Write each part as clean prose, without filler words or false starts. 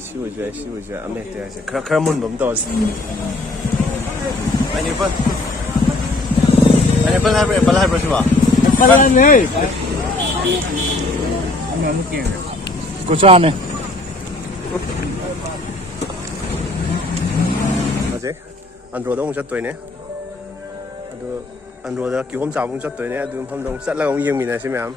시오이제 아메테 하세 그런 놈 떠서 아니 빨리 해봐 싶어 빨리 안 먹게 고소하네 아제 안드로이드 ong ꯆꯠꯇꯣꯏꯅꯦ ꯑꯗꯣ 안드로이드ꯗ ꯀꯤꯍꯣꯝ ꯆꯥꯕ ong ꯆꯠꯇꯣꯏꯅꯦ ꯑꯗꯨ ꯃꯐꯝꯗ ong ꯆꯠꯂꯒ ong ꯌꯦꯡꯃꯤꯟꯅꯁꯤ ꯃꯌꯥꯝ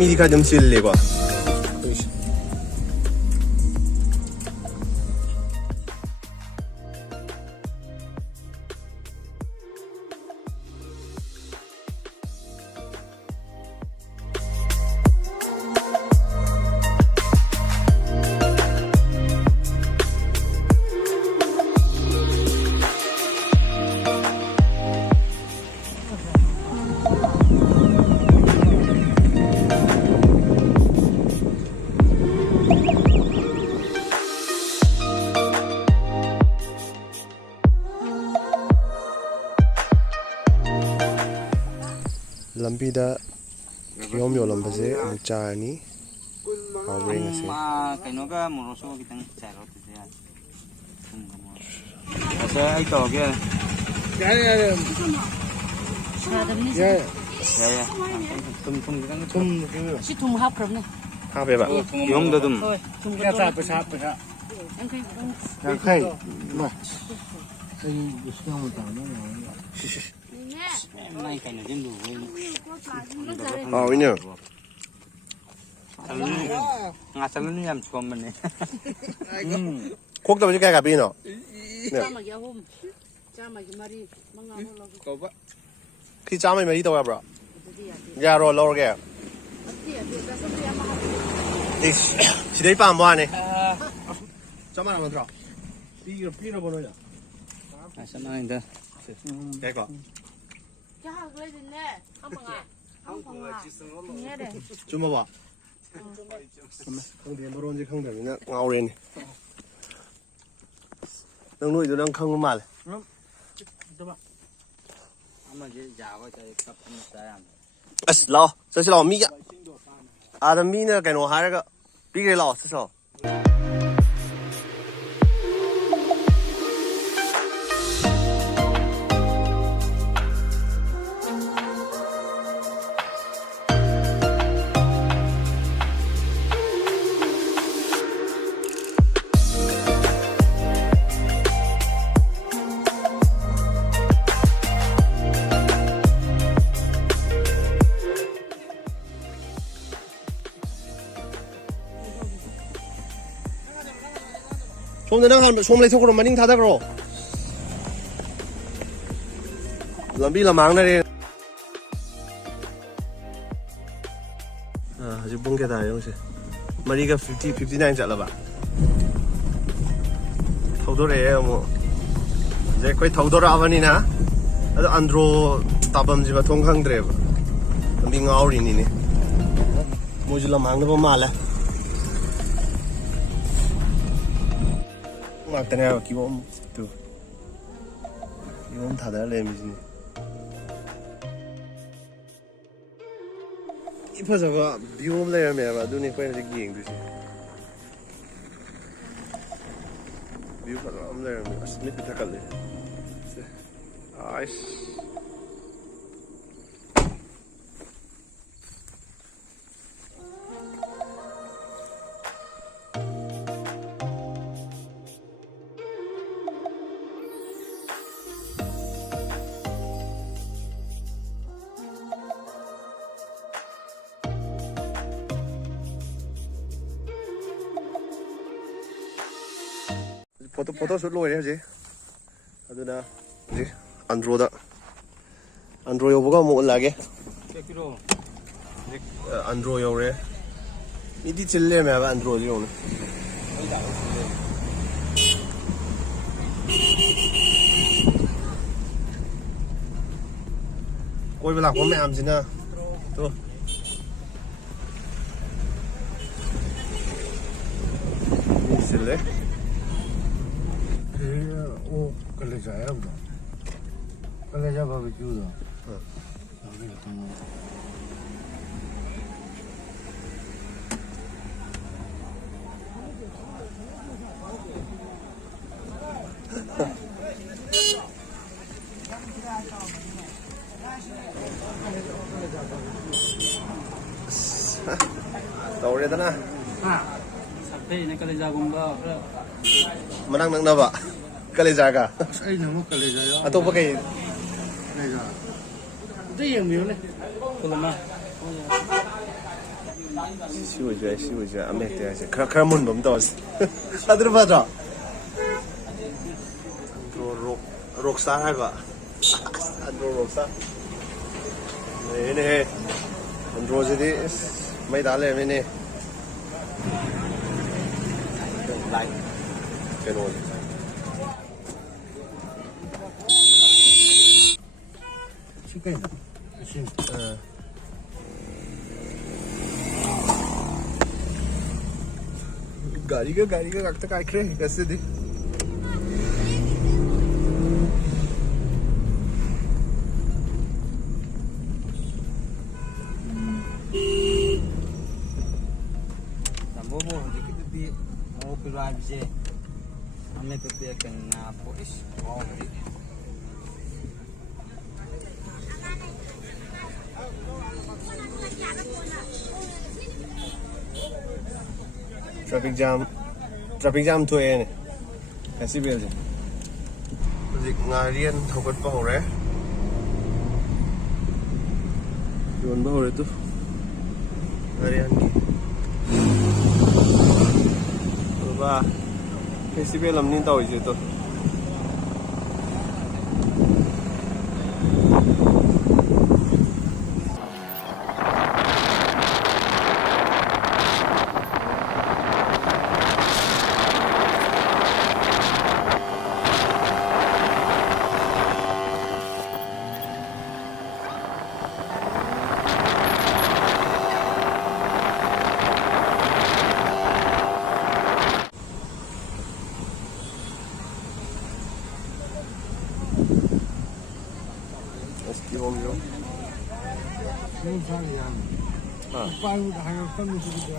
미리 가좀 실리고 lambi da kiyom yolambaje muchani hawring ase kaino ka moroso kitang charo te ya asa ai to ge ya tum si tum hap kram ne ha be ba yom da dum ya sa pa kai ma ai gusto mo ta no mai kaino dim du ah winner ngasalun yam chomne kok da kaya ka pino chama gi ahum chama gi mari manga ho lo ko ba ki chama mari to ya bro ya ro lo ge ati ati ka so ya ma ish sidai pa mo ane chama na mo dro pino bono ya asa na inda cái có ja ha gle din ne ang panga ne de 좀 봐봐 không tiền bao nhiêu không được nữa ngao lên đang nuôi rồi đang không mà ama je jawa ta kap ta yam lo sao lo mi à đó mi nữa cái nó hai cái bị cái lo sao 좀 내가 한 좀 lấy 속으로 많이 타다 그러 lambi là mang này 아직 본게 다 형씨 머리가 59 trả là bạn thâu đồ đấy mà 이제 거의 thâu đồ 라반이나 아주 안드로 따밤지가 통강 드레버 lambi ngaw리니네 모질라 망는 거 말아 막다냐 기본 또 기본 다들 레미진 이뻐서가 비옴 레면 봐 눈이 거의 이제 기행듯이 비오가 안 레면 스미트 타갈래 아이씨 포토 슛 로이래지 아두나 이제 안드로이드 요거가 뭐 올라게 kilo 안드로이드 요래 이디 질레면 안드로지오는. Quay về lạc của mẹ làm gì nè. Tôi. Đi xin lấy. 오 걸레자야 보다. 걸레자 바비큐다. 여기 또 Tàu đây đó Sampai nak kerja bomba. Menang nang napa? Kali jaga. 아이 너무 걸레자야. Atau pakai 걸레자. 또 영미네. Kulma. 시우제 안 맺대야지. 그러면 놈도 없어. 아들 봐줘. 또 록살 해봐. 안드로 록살. 네네. 안드로지디 mấy đá lên bên này lại cái nồi 치킨. 신. 가리가 각자 काय 그래 कसं दे Bobo, dikit tapi mau keluar bisa. Ame tapi akan polis. Wow. traffic jam thôi này cái gì bây giờ dịch ngài riêng thầu vật bảo đấy luôn bảo đấy tu ngài riêng và cái gì bây làm nên tàu gì tu 기본이요. 생산이야. 빨리 하여 선물들이야.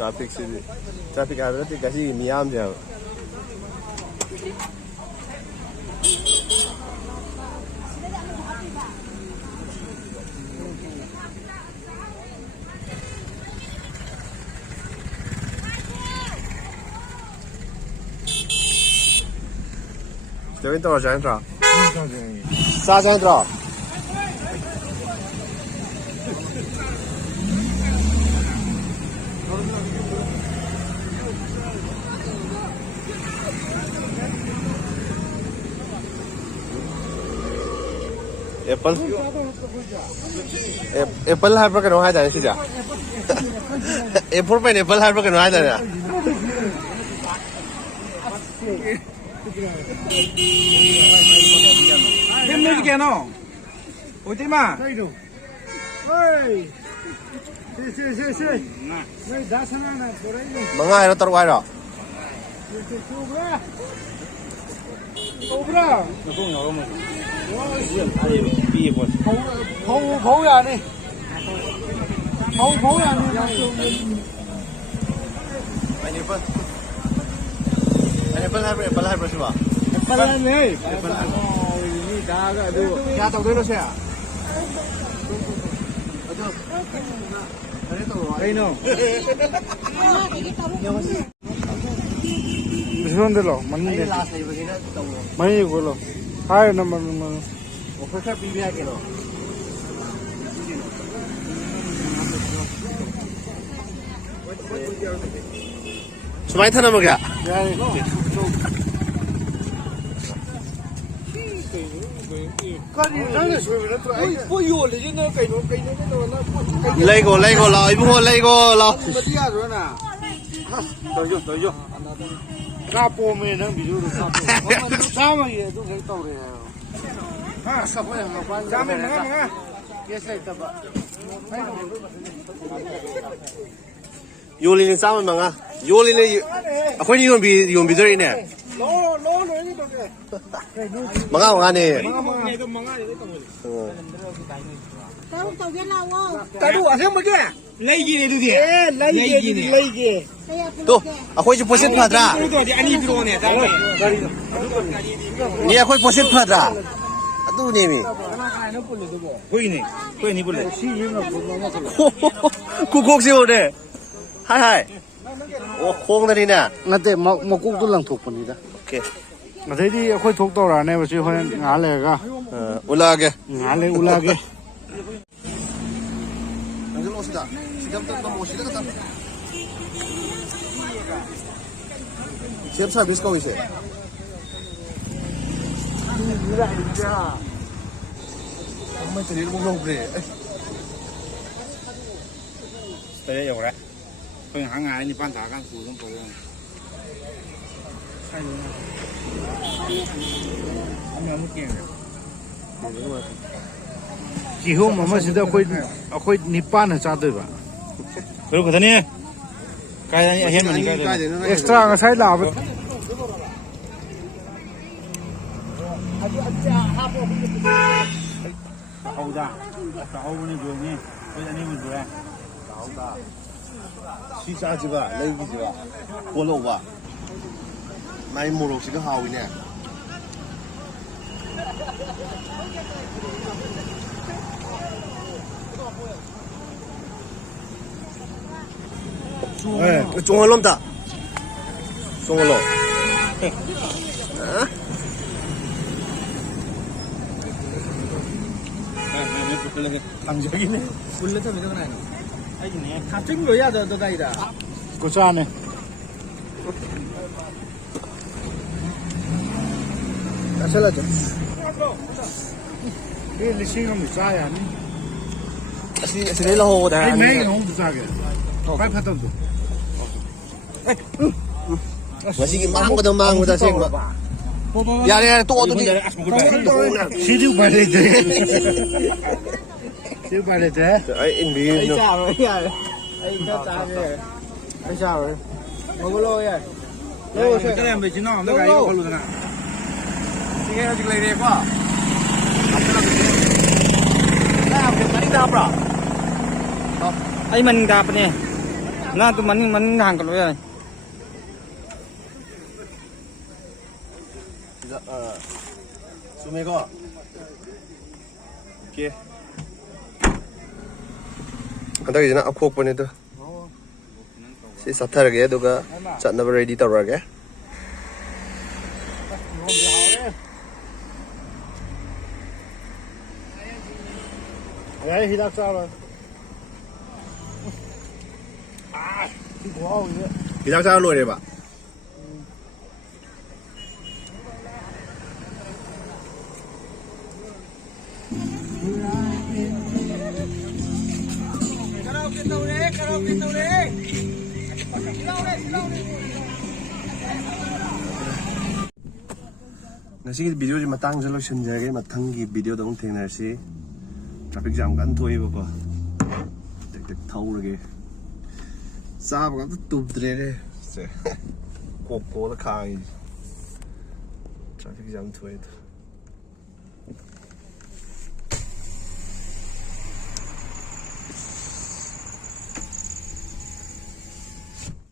Kasi traffic ada tu kasi miam je. Jadi toh jangan tak? Sah jangan tak? Apple har पर करो है जाने से जा Apple पे Apple har पर करो है जाने Kim ni kia no. Oi ma. Mga ano taruh ano 버우야 네. 버우야 네. Apple har पर siapa 빨리 네. ini daga aduh. Ya tahu dulu saya. Aduh. Ini tuh. Ini no. 비슷한데로 맞는데. 라스트 이번에는 또 많이 걸로. 하이 넘버. 오퍼 카 비비하게로. 수많이 타나 먹야. lấy go lại mua lấy go lo Capo me nang biru capo. Sama ye tu sai tau re. Ha sa pho ma pan. Sama ma. Ke sai ta ba. Yoli ni sama manga Yoli ni akwai ni yon bi dare ne Lo ni to ke. manga ne Tao tao cái nào không? Ta du a sem ma ke. Lai gi ne du de. Lai gi. to akwai ji posit phadra To di ani biro ne ta. ni akwai posit phadra adu ne mi Hoi ni bole. Si yin na ko ma ko. ku kok si ode hai o khong na ni na Ngate ma ku tu lang thok pani da. okay Ngadai di akhoi thok taw ra ne ba si hoen nga le ga. ula ge Nga le ula ge. angel osida sidam ta mo osida ka ta self service ka hoise mai tani mo long pre Tới đây rồi. Thôi hàng ngày đi ban thả căn phủ trong phủ. Sai rồi. Anh em mất tiền. Chỉ hôm mà mới sẽ khôi Nipan cha tới ba. Rồi cái này. Cái này hiện mình cái extra cái sai là vậy. Hậu ra. Hậu này rồi nhé. Cái này mình rồi. si sa ji ba lai gi ji ba ko lo ba mai mo ro si ka hawi ne中了的中了啊Full itu betul kan? Ayo ni. Kapting lo ya tu dah ida. Kusa ne. asal aja Cái lịch sinh không được sai à? asli la ho da Cái mấy không được sai kìa. Phải phát động được. masih mang ko da mang ko da sing ba ya ya to to ni Xí điêu bài đây thế. Điêu bài đây thế. ai in bi no Chào rồi ya. Ai chào rồi. Ai chào rồi. Mau lo ya. Lo cái này mình chỉ nói nó cái yêu con luôn nè. Cái này chỉ lấy đi qua. Ay maning dapat ni. Na tu maning hang kalau ya. sumi ko ke andak jina akhok pani to si sathar ge duga chatna ready tar ge Đấy thì đáp sao rồi. À, thì có không vậy? 기장 잘 노래 봐 ngasi video ji matang jalo shenjage mathang gi video dong thengnar si traffic jam kan thoi ba ko tek tek thau lage sa ba ka tu dre re se ko ko la khai traffic jam thoi